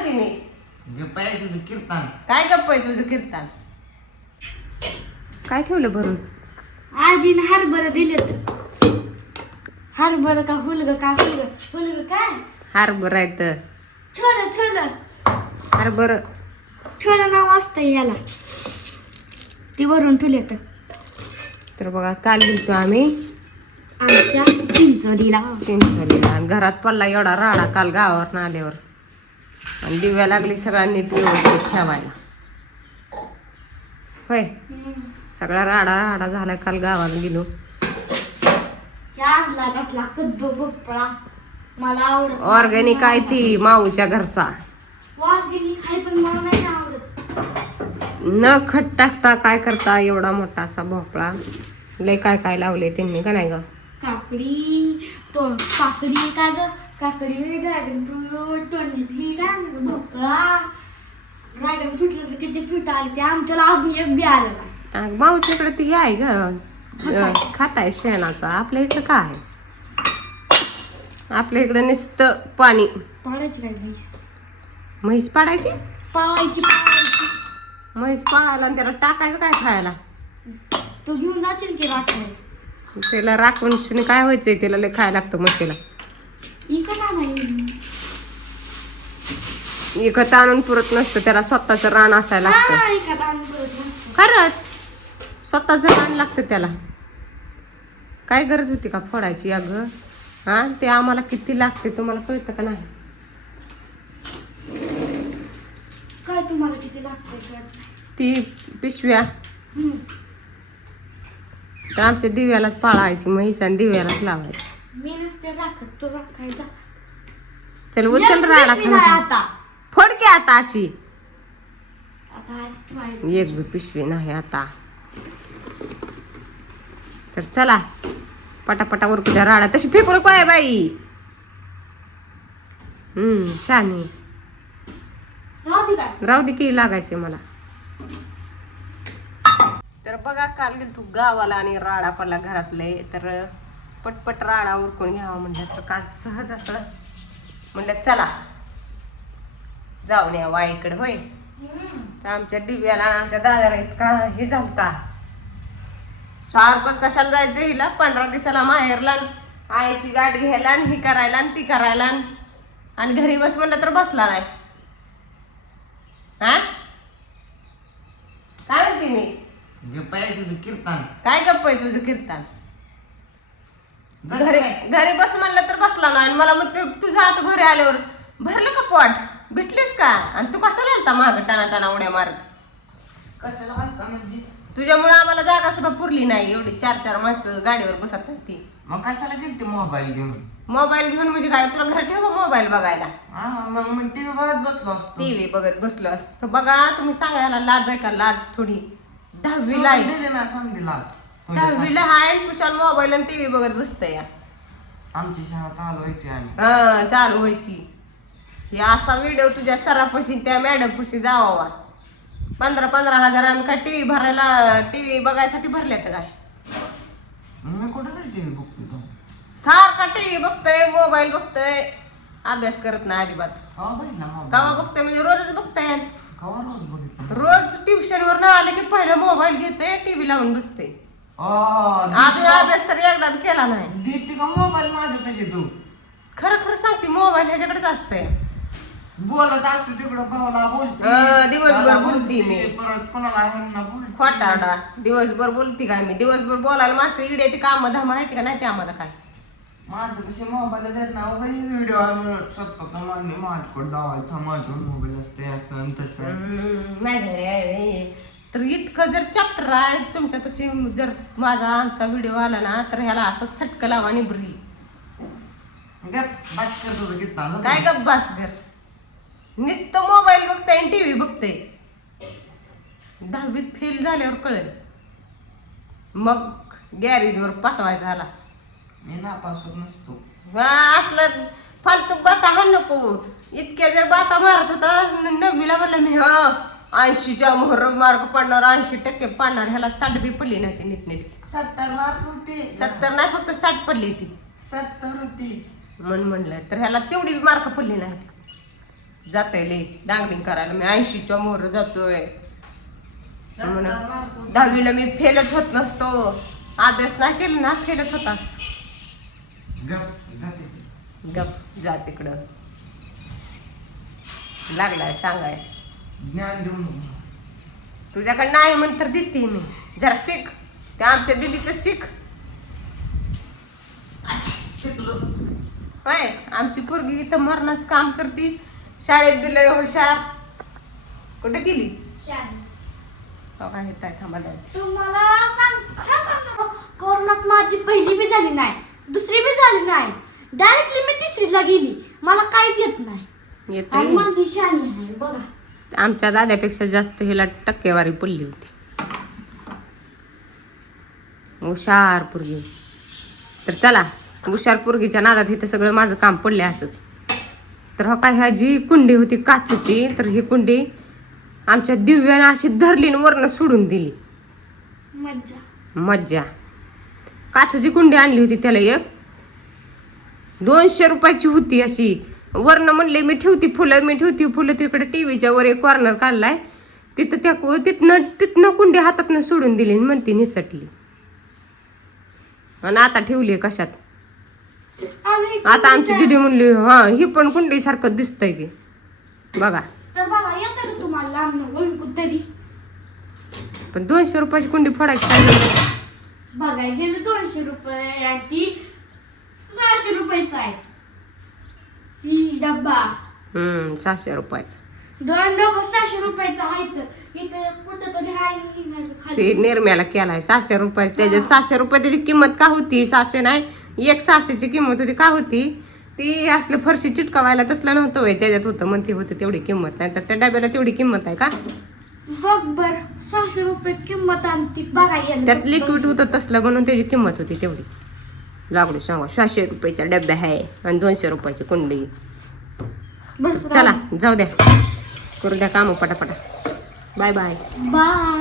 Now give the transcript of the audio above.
म्हणते मी गप्प आहे तुझं कीर्तन. काय गप्प आहे तुझं कीर्तन? काय ठेवलं भरून? आजीने हरभरं दिलेत. हरभरं का हुलग का हुलग हुलग काय हरभरा आहे तर छोलं छोलं हरभर छोलं नाव असतं याला. ती वरून ठेवले तर बघा काल गेलतो आम्ही आमच्या चिंचोलीला. चिंचोलीला आणि घरात पडला एवढा राडा काल गावावर आल्यावर आणि दिव्या लागली सगळ्यांनी व्यवस्थित ठेवायला. होय सगळा राडा झाला काल गावाला गेलो. आणला कसला कद्दू भोपळा मला आवडत. ऑर्गॅनिक आहे ती माऊच्या घरचा. ऑर्गॅनिक खाय पण मला नाही आवडत. न खट टाकता काय करता एवढा मोठा असा भोपळा. लय काय काय लावले त्यांनी का नाही ग? काकडी तो काकडी का ग काकडी ड्रॅगन फ्रूट तोंडली ड्रॅगन भोपळा ड्रॅगन फ्रूटला त्याचे फ्रूट आले ते आमच्याला अजून एक बी आलं नाही. माऊच्या इकडे ती आहे ग खाताय शेणाचा. आपल्या इकडं काय आहे? आपल्या इकडं नुसतं पाणी. पाडायची काय म्हैस पाडायची. पावायची म्हैस पाळायला आणि त्याला टाकायचं काय खायला? तू घेऊन जाशील की राखायला. त्याला राखून काय व्हायचंय? त्याला लय खायला लागतं म्हशीला. इकडं नाही इकत आणून पुरत नसतं त्याला. स्वतःचं रान असायला लागतं. खरंच स्वतःचं रान लागतं त्याला. काय गरज होती का फोडायची अगं? हा ते आम्हाला किती लागते तुम्हाला कळतं का नाही? काय तुम्हाला किती लागते? ती पिशव्या तर आमच्या दिव्यालाच पाळायची म्हैस आणि दिव्यालाच लावायची. मी नसते राखत तो राखायचा. चल उचल राडा आता फोड की आता अशी. आता आज ठेवायला. एक बी पिशवी नाही आता. तर चला पटापटावर कुठे राडा तशी फेकू नको आहे बाई. शानी राहू दे काय राहू दे की लागायचे मला. तर बघा काल गेल तू गावाला आणि राडा पडला घरातले. तर पटपट राडा उरकून घ्यावा म्हणलं. तर काल सहज असं म्हणलं चला जाऊन या आईकडे. होय तर आमच्या दिव्याला आमच्या दादाला इतका हे झालता. सारखंच कशाला जायचं हिला 15 दिवसाला माहेरला आईची गाठ घ्यायला आणि ही करायला आणि ती करायला आणि घरी बस म्हणलं तर बसला नाही. हा काय म्हणते मी? गप्प आहे तुझं कीर्तन. काय गप्प आहे तुझं कीर्तन? घरी बस म्हणलं तर बसला ना. आणि मला मग तुझं आता घरी आल्यावर भरलं का पोट? भेटलीस का? आणि तू कशाला आलता माग टाना उड्या मारत? कशाला म्हणता म्हणजे? तुझ्यामुळे आम्हाला जागा सुद्धा पुरली नाही. एवढी 4 माणसं गाडीवर बसत नाही ती. मग कशाला गेलते मोबाईल घेऊन? मोबाईल घेऊन म्हणजे काय? तुला घर ठेव मोबाईल बघायला. हा मग टीव्ही बघत बसलो असतो. टीव्ही बघत बसलो असतो. बघा तुम्ही सांगायला लाज आहे का? लाज थोडी. 10वीला आहे. दिले ना समजीलाच. 10वीला हाय कुशाल मोबाईल आणि टीव्ही बघत बसतय. आमची शाळा चालू व्हायची आम्ही. हा चालू व्हायची. हे असा व्हिडिओ तुझ्या सरापाशी त्या मॅडम पाशी जावा. 15 हजार आम्ही काय टीव्ही भरायला टीव्ही बघायसाठी भरले तर काय? मी कुठं तरी टीव्ही बघतो तो. सारखा टीव्ही बघतोय मोबाईल बघतोय. अभ्यास करत नाही अजिबात. कवा बघितला मोबाईल? कवा बघतोय म्हणजे रोजच बघताय. कवा रोज बघितला? रोज ट्युशन वर ना आले की पहिला मोबाईल घेते टीव्ही लावून बसते. अजून अभ्यास तर एकदा केला नाही. देते का मोबाईल माझ्यापाशी तू? खरं सांगते मोबाईल ह्याच्याकडेच असतंय. बोलत असतो तिकडं भावाला बोलते. दिवसभर बोलती मी. परत कोणाला ह्यांना बोलते. खोटारडा दिवसभर बोलती काय मी? दिवसभर बोलायला मासे इडे ती काम धाम माहिती का नाही ते आम्हाला काय? माझं कशी मोबाईल देत ना व्हिडिओ स्वतः माझ्याकडे दावायचा माझ्या मोबाईल असते असं तसं. तर इतकं जर चॅप्टर आहे तुमच्यापाशी जर माझा आमचा व्हिडिओ आला ना तर ह्याला असं सटक लावा निबरी. काय गप बास घर नुसतं मोबाईल बघताय आणि टीव्ही बघते. 10वीत फेल झाल्यावर कळेल मग गॅरेजवर पाठवायचा हाला. मी नापासून नसतो. असलं फालतू बाता हा नको. इतक्या जर बाता मारत होता 9वीला म्हणलं मी 80च्या मोहर मार्क पडणार 80% पडणार. ह्याला 60 बी पडली नाही ती नीटनेटकी. 70 मार्क होते. 70 नाही फक्त 60 पडली ती. 70 होती म्हणलं तर ह्याला तेवढी बी मार्क पडली नाही. जाते ले डांगलिंग करायला. मी 80च्या मोर जातोय. म्हणून 10वीला मी फेलच होत नसतो. अभ्यास नाही केला ना फेलच होत असतो. गप जा तिकडं. लागलाय सांगाय ज्ञान देऊन तुझ्याकडे नाही म्हण तर देते मी. जरा शिक. त्या आमच्या दीदीचं शिक. शिकलो. होय आमची पोरगी इथं मरणाच काम करते. शाळेत दिलंय हुशार. कुठे गेली? हो का येत आहे थांबा द्यायची. तुम्हाला सांग कोरोनात माझी पहिली बी झाली नाही, दुसरी बी झाली नाही, डायरेक्टली मी तिसरीला गेली. मला काहीच येत नाही. येत आणि म्हणती शानी आहे बघा. आमच्या दाद्यापेक्षा जास्त हिला टक्केवारी पडली होती. हुशार पोरगी. तर चला हुशार पोरगीच्या नादात इथं सगळं माझं काम पडले असंच. तर हो काय ह्या जी कुंडी होती काचेची, तर ही कुंडी आमच्या दिव्यानं अशी धरली आणि वरनं सोडून दिली. मज्जा. काचेची कुंडी आणली होती त्याला एक 200 रुपयाची होती. अशी वरनं म्हणले मी ठेवती फुलं तिकडे टीव्हीच्या वर एक कॉर्नर काढलाय तिथं तिथनं कुंडी हातातनं सोडून दिली आणि म्हणती निसटली. आणि आता ठेवली कशात. आता आमची दीदी म्हणली हा ही पण कुंडी सारखं दिसतंय की बघा. तर बघा येतं का तुम्हाला लांब ओळखू तरी. पण 200 रुपयाची कुंडी फोडायची काय गरज? बघायला गेलं 200 रुपये आणि ती 600 रुपयाचा आहे. ही डब्बा 600 रुपयाचा. 2 डब्बा 600 रुपयाचा आहे. तर इथं कुठं तरी आहे ते खाली. निर्म्याला केलाय 600 रुपयाची. त्याच्यात 600 रुपये त्याची किंमत का होती? 600 नाही 600ची किंमत होती. का होती ती? असलं फरशी चिटकावायला तसलं नव्हतं होय. त्याच्यात होतं म्हणते होतं तेवढी किंमत नाही. तर त्या डब्याला तेवढी किंमत आहे का? बघ बर 600 रुपये किंमत आणि ती बघायला त्यात लिक्विड होतं तसलं म्हणून त्याची किंमत होती तेवढी. लागलो सांगा 600 रुपयाचा डब्या आहे आणि 200 रुपयाची कुंडी. बस चला जाऊ द्या करू द्या काम पटापटा. Bye bye. बाय.